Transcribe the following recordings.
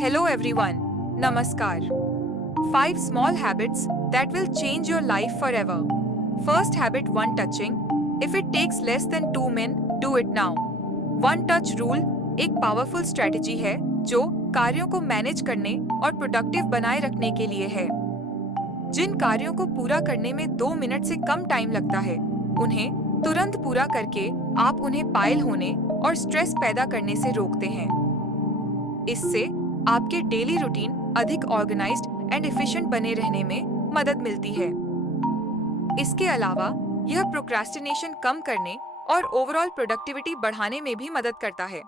Hello everyone. Namaskar. 5 small habits that will change your life forever. First habit, one touching. If it takes less than 2 minutes, do it now. One touch rule एक powerful strategy है जो कार्यों को manage करने और productive बनाए रखने के लिए है। जिन कार्यों को पूरा करने में 2 मिनट से कम टाइम लगता है, उन्हें तुरंत पूरा करके आप उन्हें पाइल होने और स्ट्रेस पैदा करने से रोकते हैं। इससे आपके डेली रूटीन अधिक ऑर्गेनाइज्ड एंड एफिशिएंट बने रहने में मदद मिलती है। इसके अलावा यह प्रोक्रेस्टिनेशन कम करने और ओवरऑल प्रोडक्टिविटी बढ़ाने में भी मदद करता है।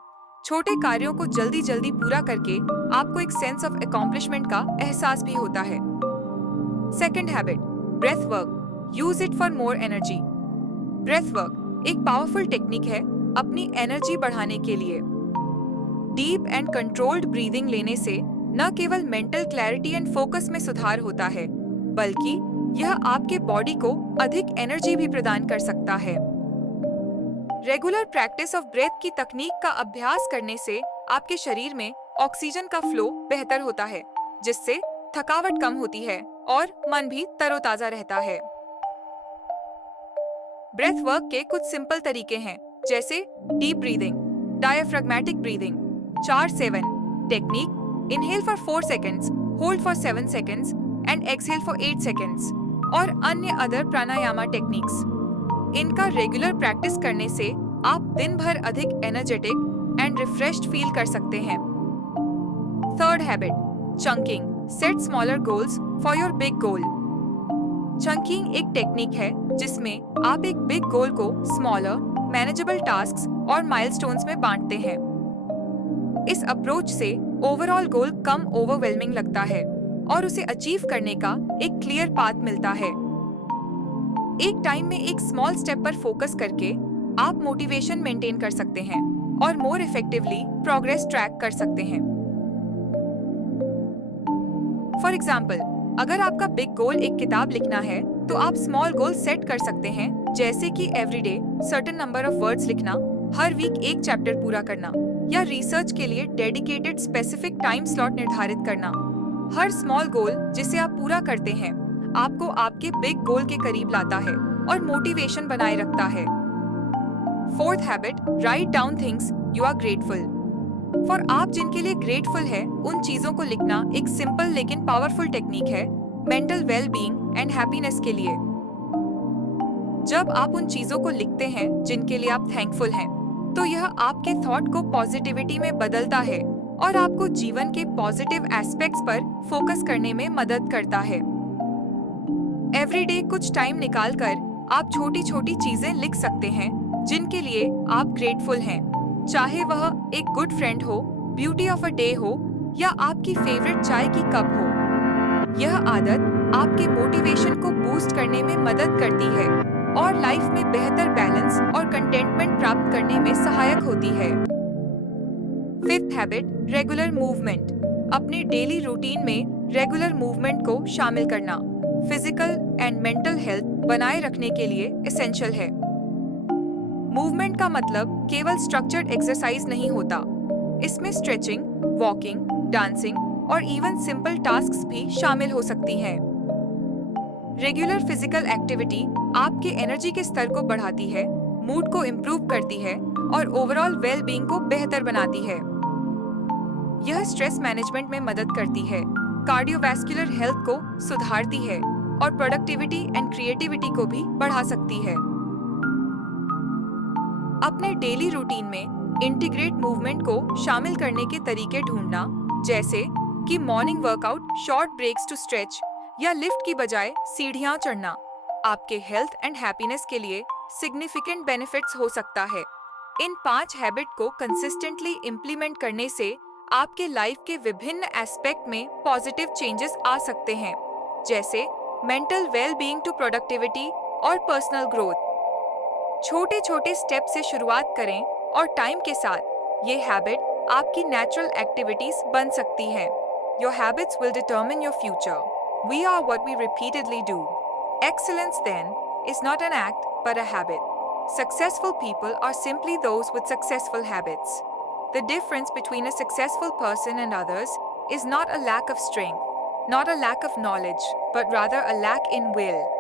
छोटे कार्यों को जल्दी जल्दी पूरा करके आपको एक सेंस ऑफ अकॉम्प्लिशमेंट का एहसास भी होता है। Second habit, breath work, use it for more energy. Breath work एक पावरफुल टेक्निक है अपनी एनर्जी बढ़ाने के लिए। डीप एंड कंट्रोल्ड ब्रीदिंग लेने से न केवल मेंटल क्लैरिटी एंड फोकस में सुधार होता है, बल्कि यह आपके बॉडी को अधिक एनर्जी भी प्रदान कर सकता है। रेगुलर प्रैक्टिस ऑफ ब्रेथ की तकनीक का अभ्यास करने से आपके शरीर में ऑक्सीजन का फ्लो बेहतर होता है, जिससे थकावट कम होती है और मन भी तरोताजा रहता है। ब्रेथ वर्क के कुछ सिंपल तरीके हैं, जैसे deep breathing, diaphragmatic breathing, 4-7 technique, inhale for 4 seconds, hold for 7 seconds and exhale for 8 seconds, और अन्य अदर प्राणायामा टेक्निक्स। इनका रेगुलर प्रैक्टिस करने से आप दिन भर अधिक एनर्जेटिक एंड रिफ्रेश्ड फील कर सकते हैं। Third habit, chunking, set smaller goals for your big goal. Chunking एक टेक्निक है जिसमें आप एक बिग गोल को स्मॉलर, मैनेजेबल टास्क्स और माइलस्टोन्स में बांटते हैं। इस अप्रोच से ओवरऑल गोल कम ओवरवेलमिंग लगता है और उसे अचीव करने का एक क्लियर पाथ मिलता है। एक टाइम में एक स्मॉल स्टेप पर फोकस करके आप मोटिवेशन मेंटेन कर सकते हैं और मोर इफेक्टिवली प्रोग्रेस ट्रैक कर सकते हैं। फॉर एग्जाम्पल, अगर आपका बिग गोल एक किताब लिखना है, तो आप स्मॉल गोल सेट कर सकते हैं, जैसे कि everyday certain number of words लिखना, हर वीक एक चैप्टर पूरा करना, या रिसर्च के लिए डेडिकेटेड स्पेसिफिक टाइम स्लॉट निर्धारित करना। हर स्मॉल गोल जिसे आप पूरा करते हैं आपको आपके बिग गोल के करीब लाता है और मोटिवेशन बनाए रखता है। Fourth habit, write down things you are grateful for. आप जिनके लिए ग्रेटफुल है उन चीजों को लिखना एक सिंपल लेकिन पावरफुल टेक्निक है mental well being and happiness के लिए। जब आप उन चीजों को लिखते हैं जिनके लिए आप थैंकफुल हैं, तो यह आपके थॉट को पॉजिटिविटी में बदलता है और आपको जीवन के पॉजिटिव एस्पेक्ट्स पर फोकस करने में मदद करता है। एवरीडे कुछ टाइम निकालकर आप छोटी छोटी चीजें लिख सकते हैं जिनके लिए आप ग्रेटफुल हैं, चाहे वह एक गुड फ्रेंड हो, ब्यूटी ऑफ अ डे हो, या आपकी फेवरेट चाय की कप हो। यह आदत आपके मोटिवेशन को बूस्ट करने में मदद करती है और लाइफ में बेहतर बैलेंस और कंटेंटमेंट प्राप्त करने में सहायक होती है। Fifth habit, regular movement. अपने डेली रूटीन में रेगुलर मूवमेंट को शामिल करना फिजिकल एंड मेंटल हेल्थ बनाए रखने के लिए एसेंशियल है। मूवमेंट का मतलब केवल स्ट्रक्चर्ड एक्सरसाइज नहीं होता, इसमें स्ट्रेचिंग, वॉकिंग, डांसिंग और इवन सिंपल टास्क्स भी शामिल हो सकती हैं। रेगुलर फिजिकल एक्टिविटी आपके एनर्जी के स्तर को बढ़ाती है, मूड को इम्प्रूव करती है और ओवरऑल वेल बीइंग को बेहतर बनाती है। यह स्ट्रेस मैनेजमेंट में मदद करती है, कार्डियोवैस्कुलर हेल्थ को सुधारती है और प्रोडक्टिविटी एंड क्रिएटिविटी को भी बढ़ा सकती है। अपने डेली रूटीन में इंटीग्रेट मूवमेंट को शामिल करने के तरीके ढूंढना, जैसे कि morning workout, short breaks to stretch या लिफ्ट की बजाय सीढ़ियां चढ़ना, आपके हेल्थ एंड हैप्पीनेस के लिए सिग्निफिकेंट बेनिफिट्स हो सकता है। इन 5 हैबिट को कंसिस्टेंटली इम्प्लीमेंट करने से आपके लाइफ के विभिन्न एस्पेक्ट में पॉजिटिव चेंजेस आ सकते हैं, जैसे mental well being to productivity और पर्सनल ग्रोथ। छोटे छोटे स्टेप से शुरुआत करें और टाइम के साथ ये हैबिट आपकी नेचुरल एक्टिविटीज बन सकती हैं। Your habits will determine your future. We are what we repeatedly do. Excellence, then, is not an act but a habit. Successful people are simply those with successful habits. The difference between a successful person and others is not a lack of strength, not a lack of knowledge, but rather a lack in will.